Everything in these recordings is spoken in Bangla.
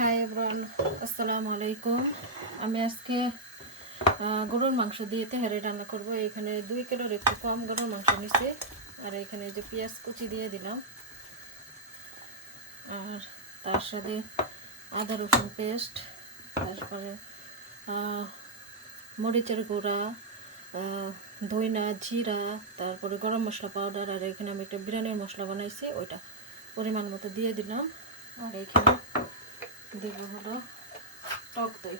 হাই এভরিওয়ান, আসসালামু আলাইকুম। আমি আজকে গরুর মাংস দিয়ে তেহারি রান্না করব। এখানে 2 কিলোর একটু কম গরুর মাংস নিছি। আর এখানে যে পেঁয়াজ কুচি দিয়ে দিলাম, আর তার সাথে আদা রসুন পেস্ট, তারপরে মরিচের গুঁড়া, ধইনা, জিরা, তারপরে গরম মশলা পাউডার। আর এখানে আমি একটা বিরিয়ানির মশলা বানাইছি, ওইটা পরিমাণ মতো দিয়ে দিলাম। আর এখানে দেব হলো টক দই,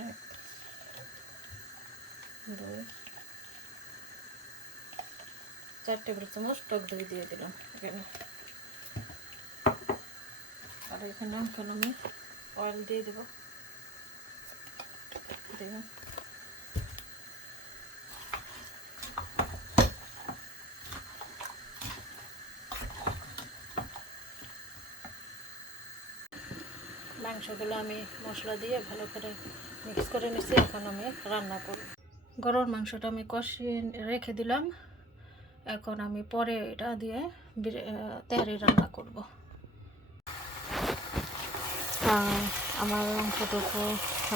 1 2 4 টেবিল চামচ টক দই দিয়ে দিলাম এখানে। আর এখানে এখন আমি অয়েল দিয়ে দেবো। মাংসগুলো আমি মশলা দিয়ে ভালো করে মিক্স করে নিচ্ছি। এখন আমি রান্না করব। গরুর মাংসটা আমি কষিয়ে রেখে দিলাম। এখন আমি পরে এটা দিয়ে তেহারি রান্না করব। আমার অংশটুকু,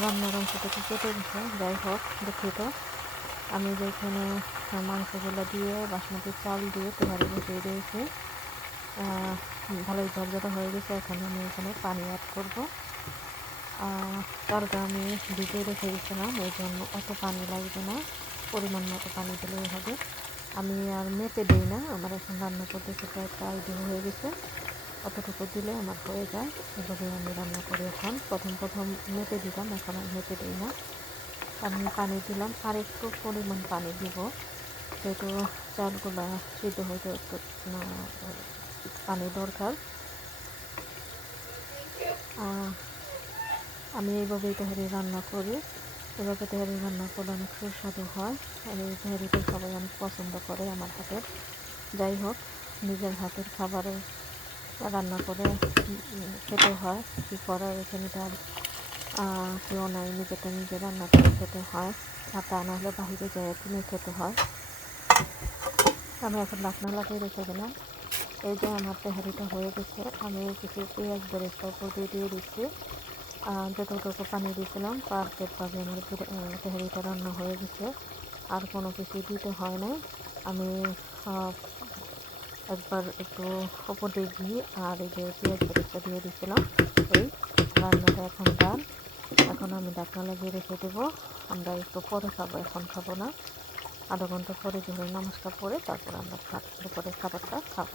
রান্নার অংশটুকু কেটে দিচ্ছে, যাই হোক দুঃখিত। আমি যেখানে মাংসগুলো দিয়ে বাসমতি চাল দিয়ে তেহারি বসিয়ে দিয়েছি, ভালোই ঝরঝরে হয়ে গেছে। এখন আমি এখানে পানি অ্যাড করব। চালটা আমি ভিজিয়ে রেখে দিয়েছিলাম, এই জন্য অত পানি লাগবে না, পরিমাণ মতো পানি দিলেই হবে। আমি আর মেপে দিই না, আমার এখন রান্না করতে সেটা একটা আইডিয়া হয়ে গেছে। অতটুকু দিলে আমার হয়ে যায়, এভাবে আমি রান্না করি। এখন প্রথম মেপে দিলাম, এখন আর মেপে দিই না। আমি পানি দিলাম, আর একটু পরিমাণ পানি দিব, যেহেতু চালগুলা সিদ্ধ হইতে একটু পানি দরকার। আমি এইভাবেই তেহারি রান্না করি। এভাবে তেহারি রান্না করলে অনেক সুস্বাদু হয়। আর এই তেহারিটা সবাই অনেক পছন্দ করে আমার হাতের। যাই হোক, নিজের হাতের খাবারে রান্না করে খেতে হয়, কী করার, এখানে তার কেউ নাই, নিজেরটা নিজে রান্না করে খেতে হয়। আর তা না হলে বাহিরে যায় কিনে খেতে হয়। আমি এখন ঢাকনা লাগিয়ে রেখে দিলাম। এই যে আমার তেহারিটা হয়ে গেছে। আমি কিছু পেঁয়াজ বেরেস্তা উপর দিয়ে দিচ্ছি। যতটুকু পানি দিয়েছিলাম পারফেক্টভাবে আমার তেহারিটা রান্না হয়ে গেছে। আর কোনো কিছু দিতে হয় নাই। আমি একবার একটু উপর দিয়ে ঘি আর এই যে পেঁয়াজ বেরেস্তা দিয়ে দিয়েছিলাম। এই রান্নাটা এখন ডান। এখন আমি ঢাকনা লাগিয়ে রেখে দেবো। আমরা একটু পরে খাবো, এখন খাবো না। আধা ঘন্টা পরে জোহরের নামাজটা পড়ে তারপর আমরা দুপুরের খাবারটা খাবো।